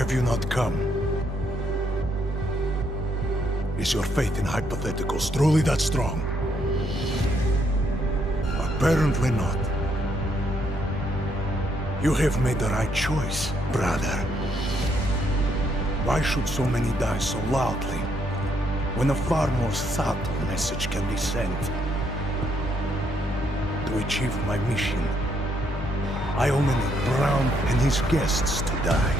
have you not come? Is your faith in hypotheticals truly that strong? Apparently not. You have made the right choice, brother. Why should so many die so loudly, when a far more subtle message can be sent? To achieve my mission, I only need Brown and his guests to die.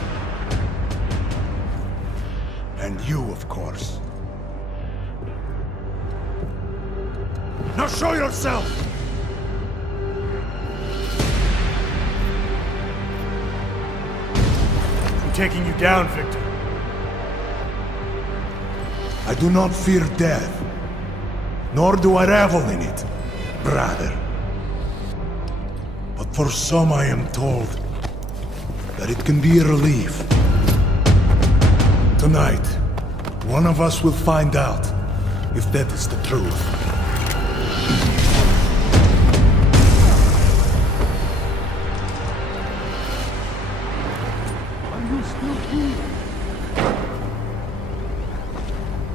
And you, of course. Now show yourself! I'm taking you down, Victor. I do not fear death, nor do I revel in it, brother. But for some I am told that it can be a relief. Tonight, one of us will find out if that is the truth. Are you still here?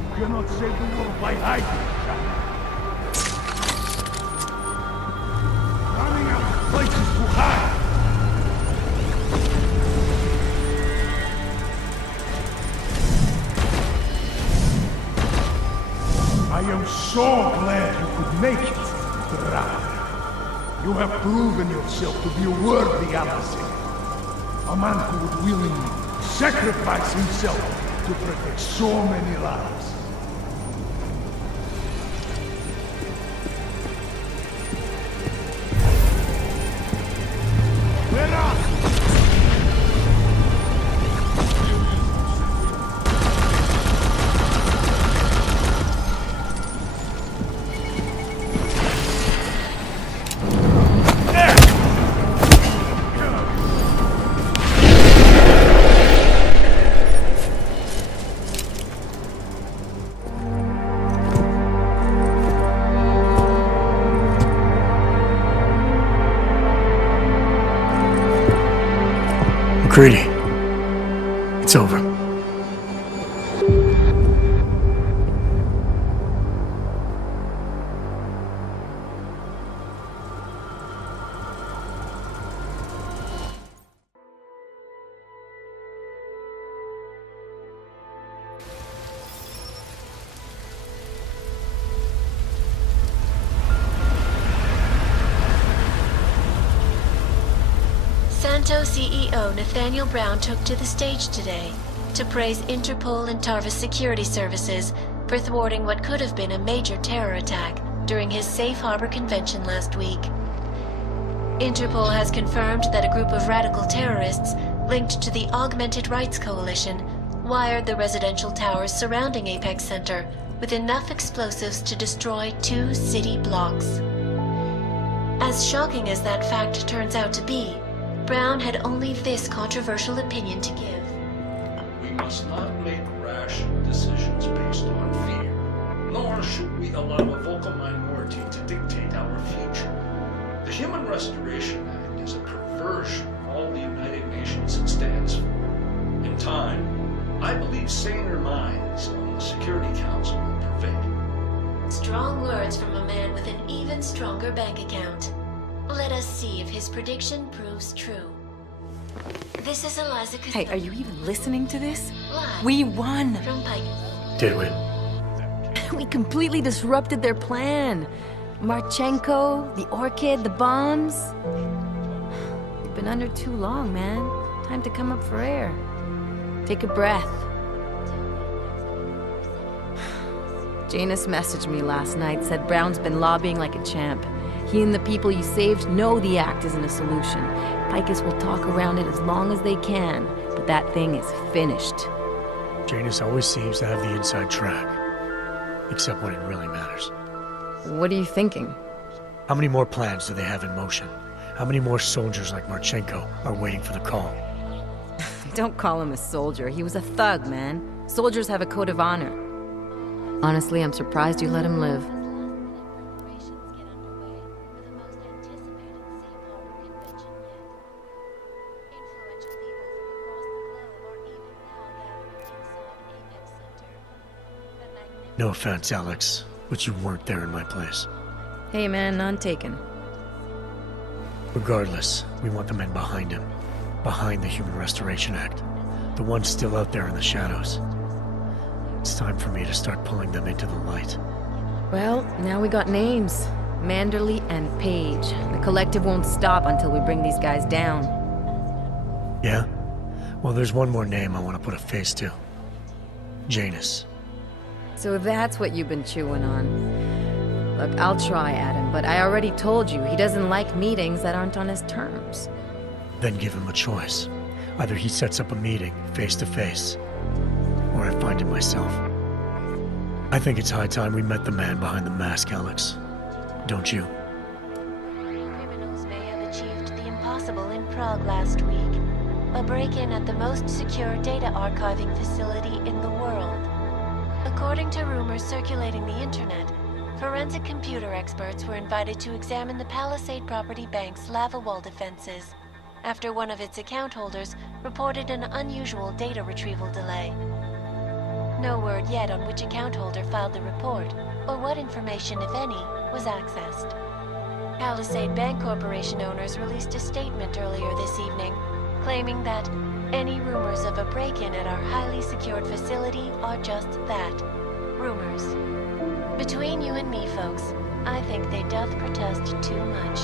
You cannot save the world by hiding, child. Running out of places to hide. I am so glad you could make it, brother. You have proven yourself to be a worthy adversary. A man who would willingly sacrifice himself to protect so many lives. We're off! Greedy. It's over. Santo CEO Nathaniel Brown took to the stage today to praise Interpol and Tarvis security services for thwarting what could have been a major terror attack during his safe harbor convention last week. Interpol has confirmed that a group of radical terrorists linked to the Augmented Rights Coalition wired the residential towers surrounding Apex Center with enough explosives to destroy 2 city blocks. As shocking as that fact turns out to be, Brown had only this controversial opinion to give. We must not make rash decisions based on fear, nor should we allow a vocal minority to dictate our future. The Human Restoration Act is a perversion of all the United Nations it stands for. In time, I believe saner minds on the Security Council will prevail. Strong words from a man with an even stronger bank account. Let us see if his prediction proves true. This is Eliza Hey, are you even listening to this? Live We won! from Pike. Did we? We completely disrupted their plan. Marchenko, the Orchid, the bombs. You've been under too long, man. Time to come up for air. Take a breath. Janus messaged me last night, said Brown's been lobbying like a champ. He and the people you saved know the act isn't a solution. Picus will talk around it as long as they can, but that thing is finished. Janus always seems to have the inside track. Except when it really matters. What are you thinking? How many more plans do they have in motion? How many more soldiers like Marchenko are waiting for the call? Don't call him a soldier. He was a thug, man. Soldiers have a code of honor. Honestly, I'm surprised you let him live. No offense, Alex, but you weren't there in my place. Hey man, none taken. Regardless, we want the men behind him. Behind the Human Restoration Act. The ones still out there in the shadows. It's time for me to start pulling them into the light. Well, now we got names. Manderley and Page. The collective won't stop until we bring these guys down. Yeah? Well, there's one more name I want to put a face to. Janus. So that's what you've been chewing on. Look, I'll try, Adam, but I already told you he doesn't like meetings that aren't on his terms. Then give him a choice. Either he sets up a meeting, face to face, or I find it myself. I think it's high time we met the man behind the mask, Alex. Don't you? Criminals may have achieved the impossible in Prague last week. A break-in at the most secure data archiving facility in the world. According to rumors circulating the internet, forensic computer experts were invited to examine the Palisade Property Bank's lava wall defenses after one of its account holders reported an unusual data retrieval delay. No word yet on which account holder filed the report, or what information, if any, was accessed. Palisade Bank Corporation owners released a statement earlier this evening, claiming that any rumors of a break-in at our highly secured facility are just that, rumors. Between you and me, folks, I think they doth protest too much.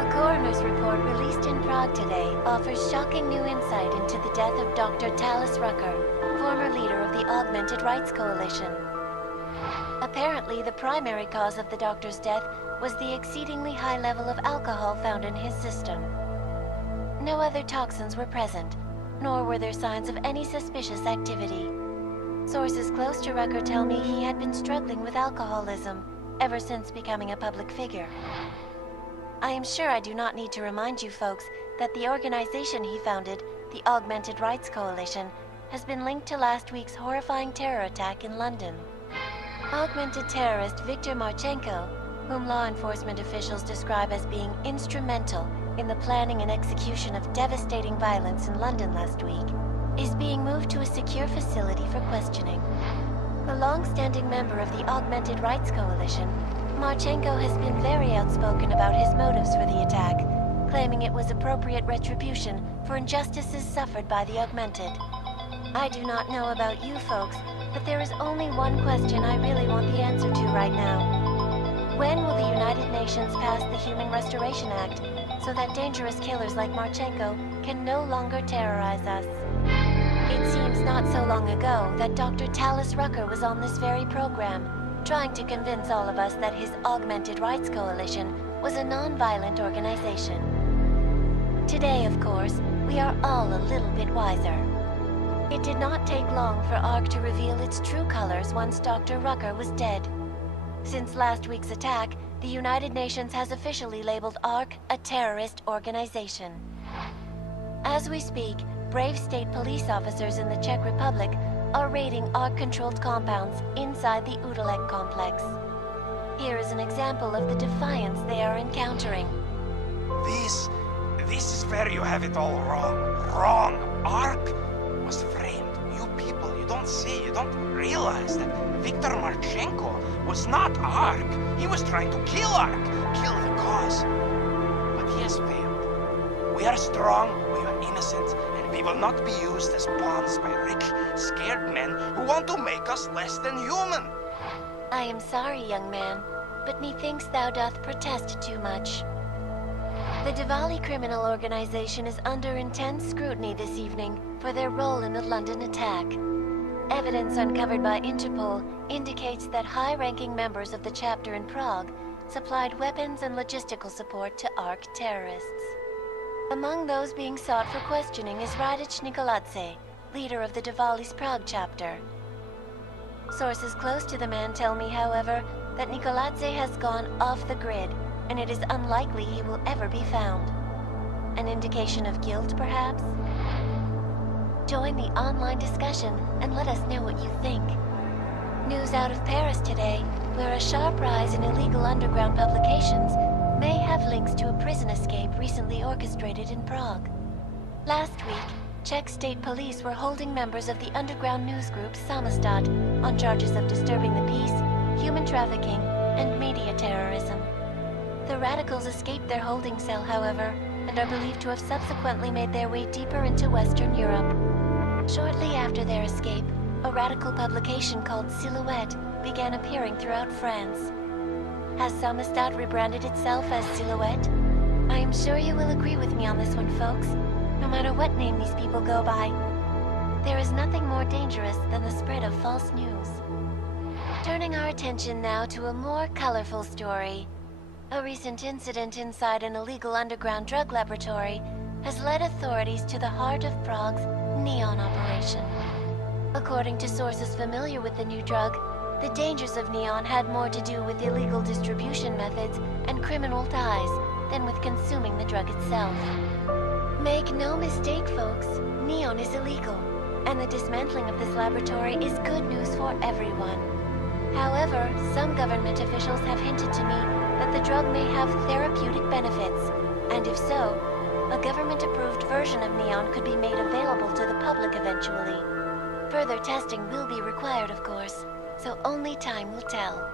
A coroner's report released in Prague today offers shocking new insight into the death of Dr. Talis Rucker, former leader of the Augmented Rights Coalition. Apparently, the primary cause of the doctor's death was the exceedingly high level of alcohol found in his system. No other toxins were present, nor were there signs of any suspicious activity. Sources close to Rucker tell me he had been struggling with alcoholism ever since becoming a public figure. I am sure I do not need to remind you folks that the organization he founded, the Augmented Rights Coalition, has been linked to last week's horrifying terror attack in London. Augmented terrorist Viktor Marchenko, whom law enforcement officials describe as being instrumental in the planning and execution of devastating violence in London last week, is being moved to a secure facility for questioning. A long-standing member of the Augmented Rights Coalition, Marchenko has been very outspoken about his motives for the attack, claiming it was appropriate retribution for injustices suffered by the Augmented. I do not know about you folks, but there is only one question I really want the answer to right now. When will the United Nations pass the Human Restoration Act so that dangerous killers like Marchenko can no longer terrorize us? It seems not so long ago that Dr. Talis Rucker was on this very program, trying to convince all of us that his Augmented Rights Coalition was a non-violent organization. Today, of course, we are all a little bit wiser. It did not take long for ARC to reveal its true colors once Dr. Rucker was dead. Since last week's attack, the United Nations has officially labeled ARC a terrorist organization. As we speak, brave state police officers in the Czech Republic are raiding ARC-controlled compounds inside the Udalek complex. Here is an example of the defiance they are encountering. This is where you have it all wrong. Wrong. ARC was framed. You people, you don't see, you don't realize that Viktor Marchenko was not ARC. He was trying to kill ARC, kill the cause. But he has failed. We are strong, we are innocent, and we will not be used as pawns by rich, scared men who want to make us less than human. I am sorry, young man, but methinks thou doth protest too much. The Diwali criminal organization is under intense scrutiny this evening for their role in the London attack. Evidence uncovered by Interpol indicates that high-ranking members of the chapter in Prague supplied weapons and logistical support to ARC terrorists. Among those being sought for questioning is Radic Nikoladze, leader of the Diwali's Prague chapter. Sources close to the man tell me, however, that Nikoladze has gone off the grid, and it is unlikely he will ever be found. An indication of guilt, perhaps? Join the online discussion and let us know what you think. News out of Paris today, where a sharp rise in illegal underground publications may have links to a prison escape recently orchestrated in Prague. Last week, Czech state police were holding members of the underground news group Samostat on charges of disturbing the peace, human trafficking, and media terrorism. The radicals escaped their holding cell, however, and are believed to have subsequently made their way deeper into Western Europe. Shortly after their escape, a radical publication called Silhouette began appearing throughout France. Has Samostat rebranded itself as Silhouette? I am sure you will agree with me on this one, folks. No matter what name these people go by, there is nothing more dangerous than the spread of false news. Turning our attention now to a more colorful story. A recent incident inside an illegal underground drug laboratory has led authorities to the heart of Prague's neon operation. According to sources familiar with the new drug, the dangers of neon had more to do with illegal distribution methods and criminal ties than with consuming the drug itself. Make no mistake, folks, neon is illegal, and the dismantling of this laboratory is good news for everyone. However, some government officials have hinted to me that the drug may have therapeutic benefits, and if so, a government-approved version of neon could be made available to the public eventually. Further testing will be required, of course, so only time will tell.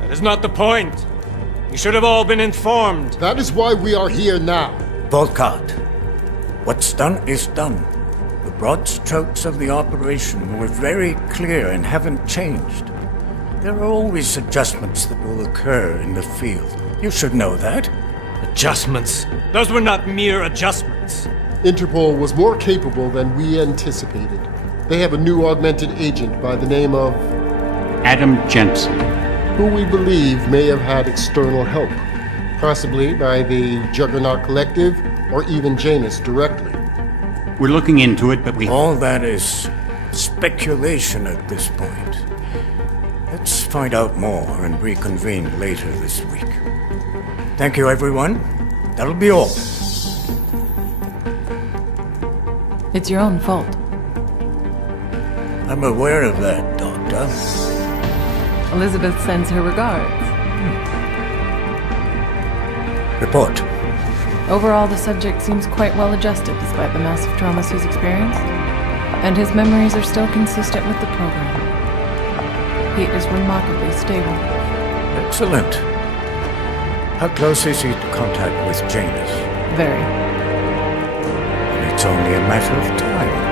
That is not the point. You should have all been informed. That is why we are here now. Volkart, what's done is done. The broad strokes of the operation were very clear and haven't changed. There are always adjustments that will occur in the field. You should know that. Adjustments? Those were not mere adjustments. Interpol was more capable than we anticipated. They have a new augmented agent by the name of Adam Jensen, who we believe may have had external help, possibly by the Juggernaut Collective or even Janus directly. We're looking into it, but we... All that is speculation at this point. Let's find out more and reconvene later this week. Thank you, everyone. That'll be all. It's your own fault. I'm aware of that, Doctor. Elizabeth sends her regards. Report. Overall, the subject seems quite well adjusted despite the massive traumas he's experienced, and his memories are still consistent with the program. He is remarkably stable. Excellent. How close is he to contact with Janus? Very. And it's only a matter of time.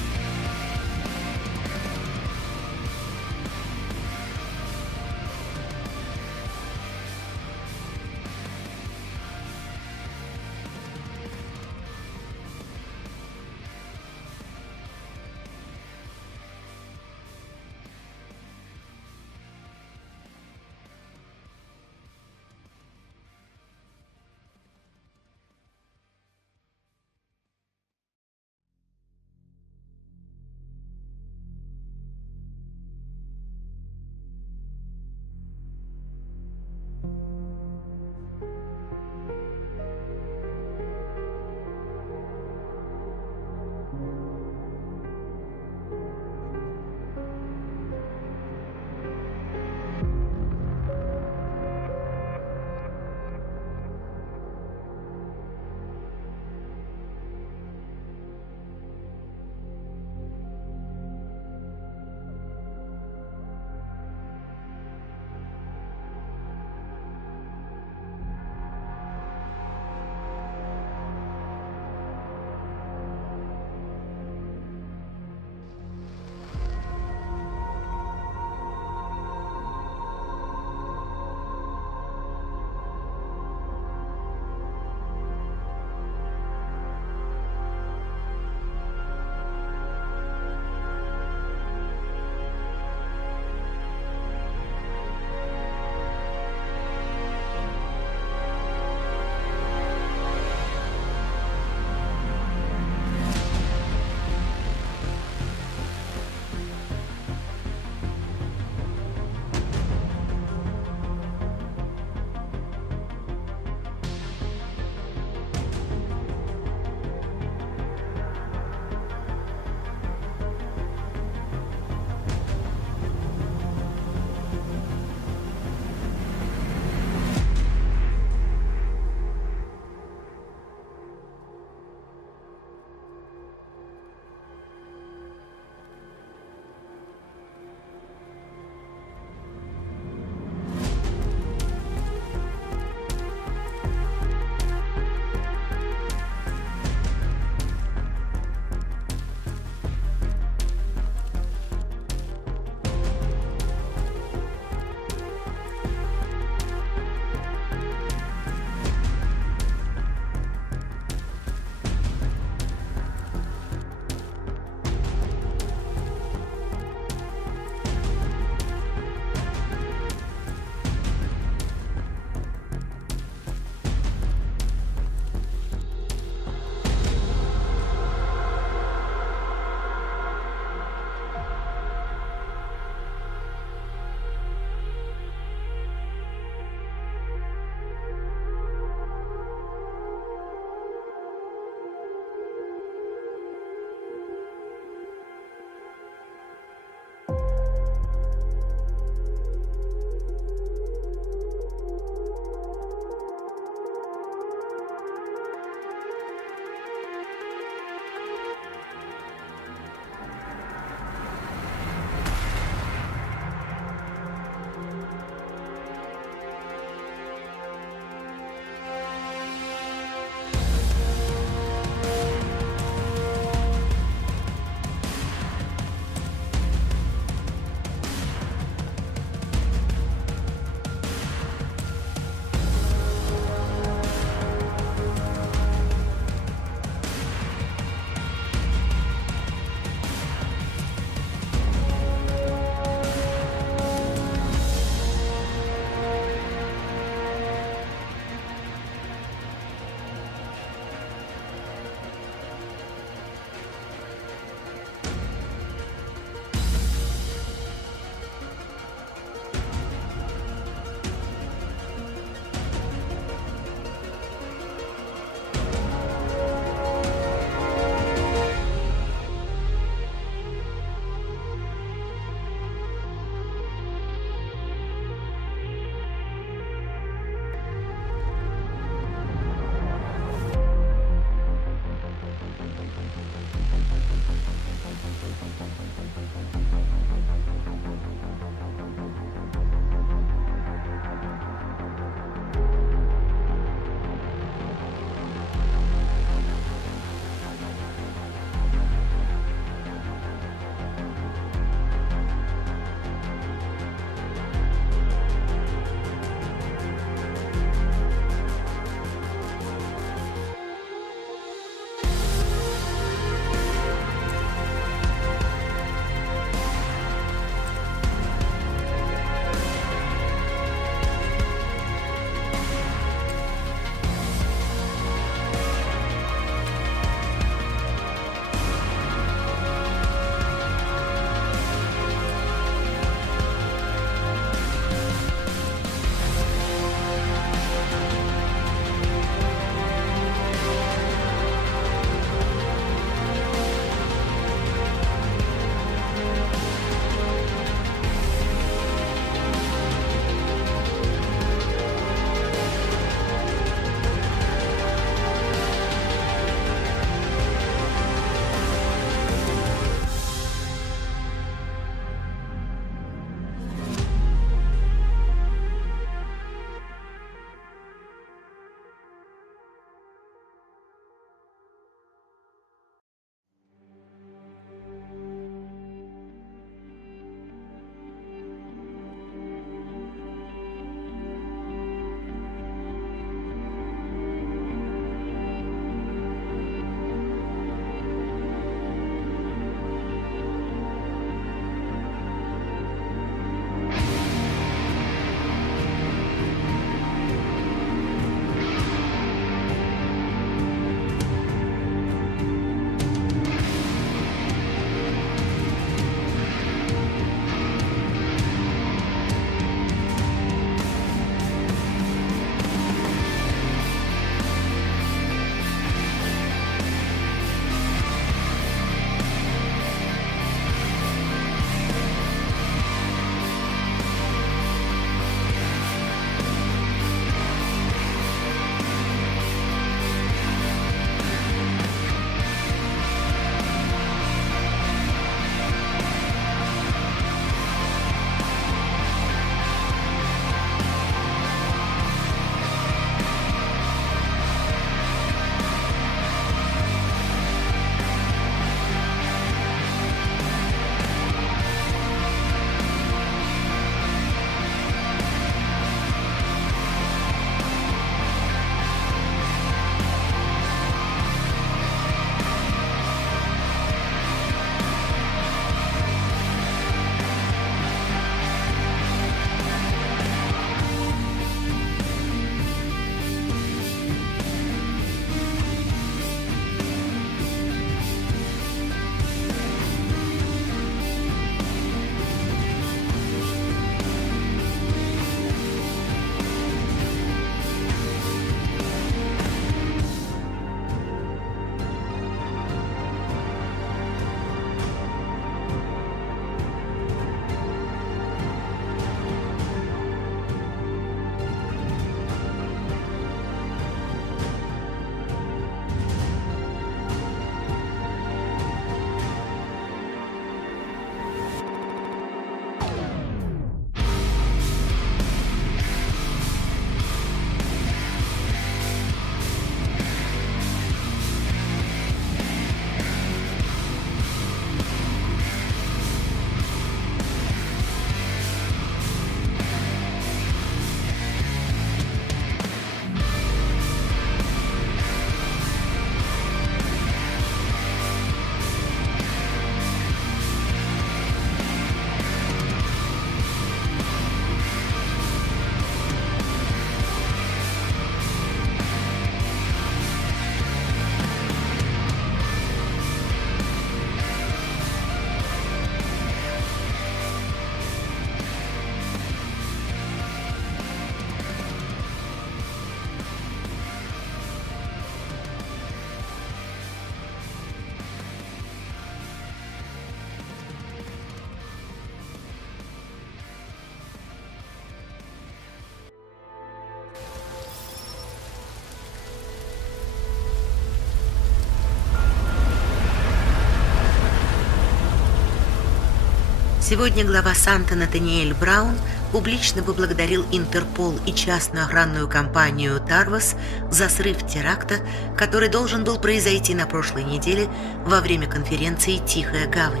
Сегодня глава Санта Натаниэль Браун публично поблагодарил Интерпол и частную охранную компанию «Тарвас» за срыв теракта, который должен был произойти на прошлой неделе во время конференции «Тихая гавань».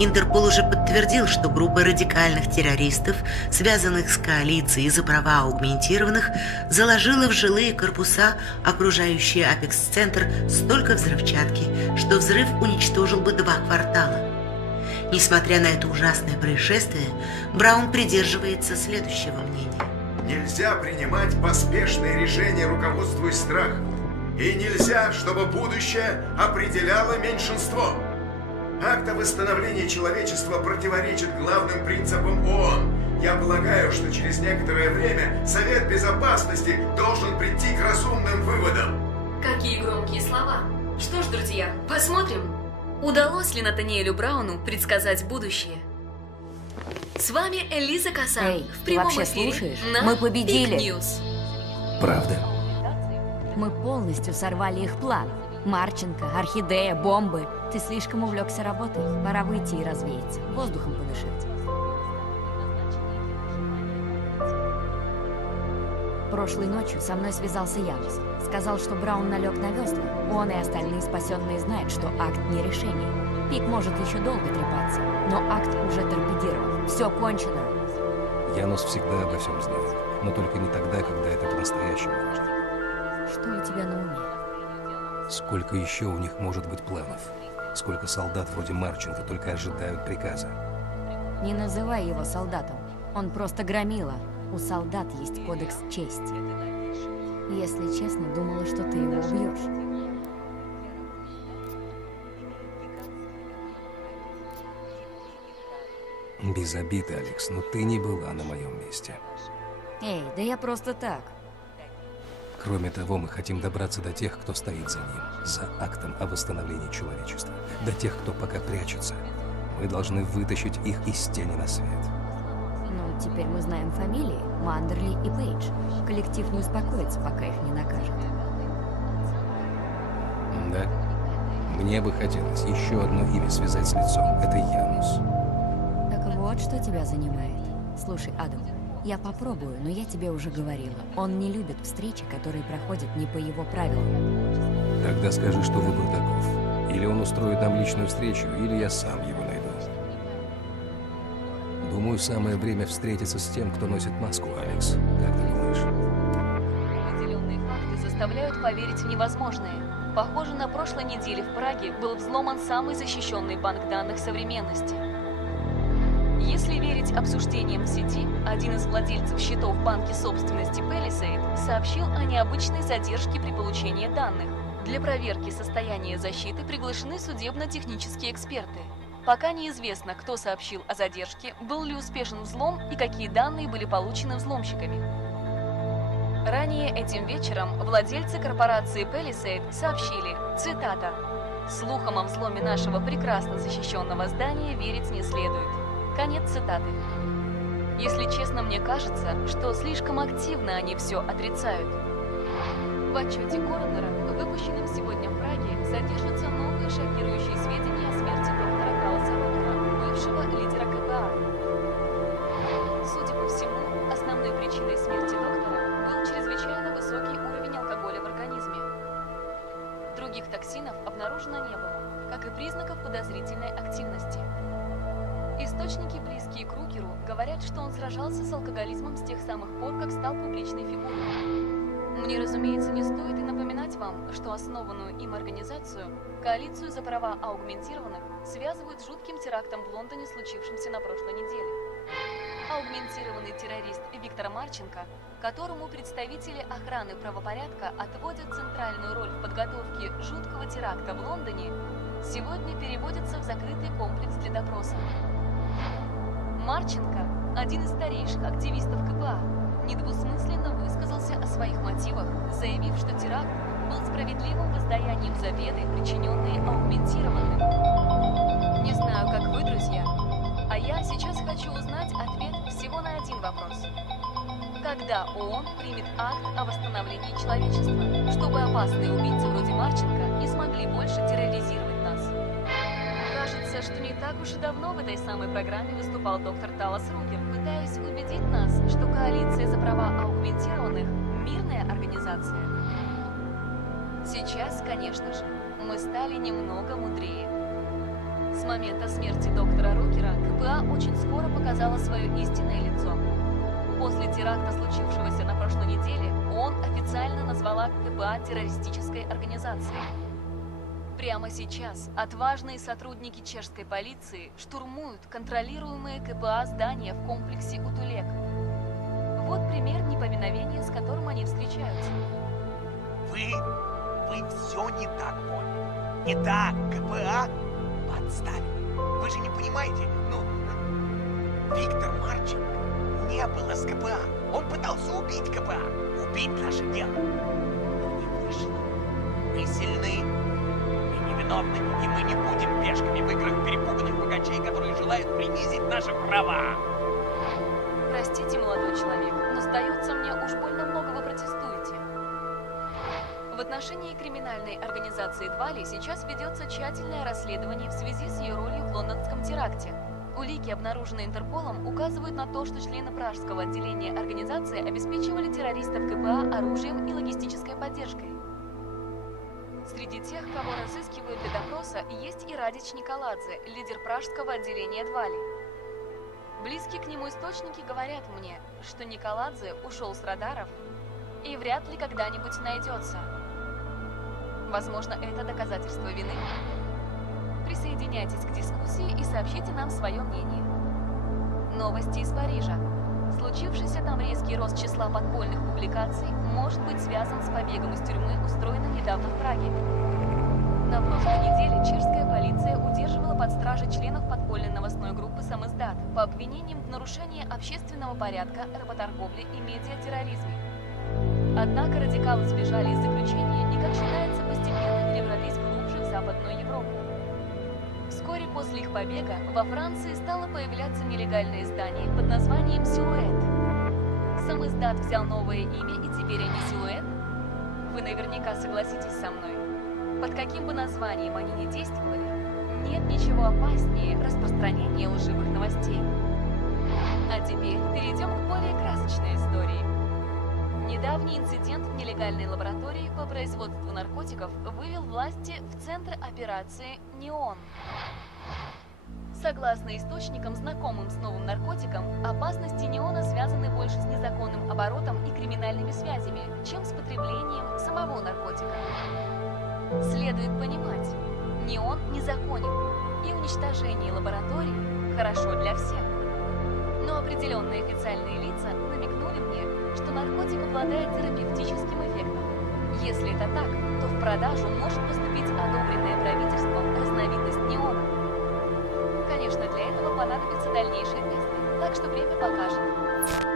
Интерпол уже подтвердил, что группа радикальных террористов, связанных с коалицией за права аугментированных, заложила в жилые корпуса, окружающие Апекс-центр, столько взрывчатки, что взрыв уничтожил бы 2 квартала. Несмотря на это ужасное происшествие, Браун придерживается следующего мнения. Нельзя принимать поспешные решения, руководствуясь страхом. И нельзя, чтобы будущее определяло меньшинство. Акт о восстановлении человечества противоречит главным принципам ООН. Я полагаю, что через некоторое время Совет Безопасности должен прийти к разумным выводам. Какие громкие слова. Что ж, друзья, посмотрим, удалось ли Натаниэлю Брауну предсказать будущее. С вами Элиза Касан. Эй, в прямом ты вообще эфире слушаешь? на Мы победили. Big News. Правда? Мы полностью сорвали их план. Марченко, орхидея, бомбы. Ты слишком увлекся работой. Пора выйти и развеяться. Воздухом подышать. Прошлой ночью со мной связался Янус. Сказал, что Браун налег на весла. Он и остальные спасенные знают, что акт не решение. Пик может еще долго трепаться, но акт уже торпедирован. Все кончено. Янус всегда обо всем знает, но только не тогда, когда это по-настоящему важно. Что у тебя на уме? Сколько еще у них может быть планов? Сколько солдат вроде Марченко только ожидают приказа? Не называй его солдатом. Он просто громила. У солдат есть кодекс чести. Если честно, думала, что ты его убьешь. Без обид, Алекс, но ты не была на моем месте. Эй, да я просто так. Кроме того, мы хотим добраться до тех, кто стоит за ним, за актом о восстановлении человечества, до тех, кто пока прячется. Мы должны вытащить их из тени на свет. Ну, теперь мы знаем фамилии Мандерли и Пейдж. Коллектив не успокоится, пока их не накажут. Да? Мне бы хотелось еще одно имя связать с лицом. Это Янус. Так вот, что тебя занимает. Слушай, Адам, я попробую, но я тебе уже говорила. Он не любит встречи, которые проходят не по его правилам. Тогда скажи, что выбор таков. Или он устроит нам личную встречу, или я сам его найду. Думаю, самое время встретиться с тем, кто носит маску, Алекс. Как ты думаешь? Определенные факты заставляют поверить в невозможное. Похоже, на прошлой неделе в Праге был взломан самый защищенный банк данных современности. Если верить обсуждениям в сети, один из владельцев счетов в банке собственности Palisade сообщил о необычной задержке при получении данных. Для проверки состояния защиты приглашены судебно-технические эксперты. Пока неизвестно, кто сообщил о задержке, был ли успешен взлом и какие данные были получены взломщиками. Ранее этим вечером владельцы корпорации Palisade сообщили, цитата, «Слухам о взломе нашего прекрасно защищенного здания верить не следует». Конец цитаты. Если честно, мне кажется, что слишком активно они все отрицают. В отчете коронера, выпущенном сегодня в Праге, содержатся новые шокирующие сведения о смерти доктора Калса Рокера, бывшего лидера КПА. Судя по всему, основной причиной смерти доктора был чрезвычайно высокий уровень алкоголя в организме. Других токсинов обнаружено не было, как и признаков подозрительной активности. Источники, близкие к Рукеру, говорят, что он сражался с алкоголизмом с тех самых пор, как стал публичной фигурой. Мне, разумеется, не стоит и напоминать вам, что основанную им организацию, коалицию за права аугментированных, связывают с жутким терактом в Лондоне, случившимся на прошлой неделе. Аугментированный террорист Виктор Марченко, которому представители охраны правопорядка отводят центральную роль в подготовке жуткого теракта в Лондоне, сегодня переводится в закрытый комплекс для допроса. Марченко, один из старейших активистов КПА, недвусмысленно высказался о своих мотивах, заявив, что теракт был справедливым воздаянием за беды, причиненные аугментированным. Не знаю, как вы, друзья, а я сейчас хочу узнать ответ всего на один вопрос. Когда ООН примет акт о восстановлении человечества, чтобы опасные убийцы вроде Марченко не смогли больше терроризировать нас? Кажется, что не так уж и давно в этой самой программе выступал доктор Талос Ругер, пытаясь убедить нас, что коалиция за права аугментированных – мирная организация. Сейчас, конечно же, мы стали немного мудрее. С момента смерти доктора Ругера КПА очень скоро показала свое истинное лицо. После теракта, случившегося на прошлой неделе, ООН официально назвала КПА террористической организацией. Прямо сейчас отважные сотрудники чешской полиции штурмуют контролируемые КПА здания в комплексе Утулек. Вот пример неповиновения, с которым они встречаются. Вы все не так поняли. Не так, КПА подставили. Вы же не понимаете, Виктор Марченко не был с КПА. Он пытался убить КПА, убить наше дело. Но не вышло. Мы сильны, мы невиновны, и мы не будем пешками в играх перепуганных богачей, которые желают принизить наши права. Простите, молодой человек, но сдается мне, уж больно много вы протестуете. В отношении криминальной организации Двали сейчас ведется тщательное расследование в связи с ее ролью в лондонском теракте. Улики, обнаруженные Интерполом, указывают на то, что члены пражского отделения организации обеспечивали террористов КПА оружием и логистической поддержкой. Среди тех, кого разыскивают для допроса, есть и Радич Николадзе, лидер пражского отделения Двали. Близкие к нему источники говорят мне, что Николадзе ушел с радаров и вряд ли когда-нибудь найдется. Возможно, это доказательство вины? Присоединяйтесь к дискуссии и сообщите нам свое мнение. Новости из Парижа. Случившийся там резкий рост числа подпольных публикаций может быть связан с побегом из тюрьмы, устроенным недавно в Праге. На прошлой неделе чешская полиция удерживала под стражей членов подпольной новостной группы «Сам издат» по обвинениям в нарушении общественного порядка, работорговле и медиатерроризме. Однако радикалы сбежали из заключения и, как считается, постепенно перебрались глубже в Западную Европу. Вскоре после их побега во Франции стало появляться нелегальное издание под названием «Силуэт». Сам издат взял новое имя, и теперь они «Силуэт». Вы наверняка согласитесь со мной. Под каким бы названием они ни действовали, нет ничего опаснее распространения лживых новостей. А теперь перейдем к более красочной истории. Недавний инцидент в нелегальной лаборатории по производству наркотиков вывел власти в центр операции «Неон». Согласно источникам, знакомым с новым наркотиком, опасности неона связаны больше с незаконным оборотом и криминальными связями, чем с потреблением самого наркотика. Следует понимать, неон незаконен, и уничтожение лаборатории хорошо для всех. Но определенные официальные лица намекнули мне, что наркотик обладает терапевтическим эффектом. Если это так, то в продажу может поступить одобренная правительством разновидность неона. Конечно, для этого понадобятся дальнейшие тесты, так что время покажет.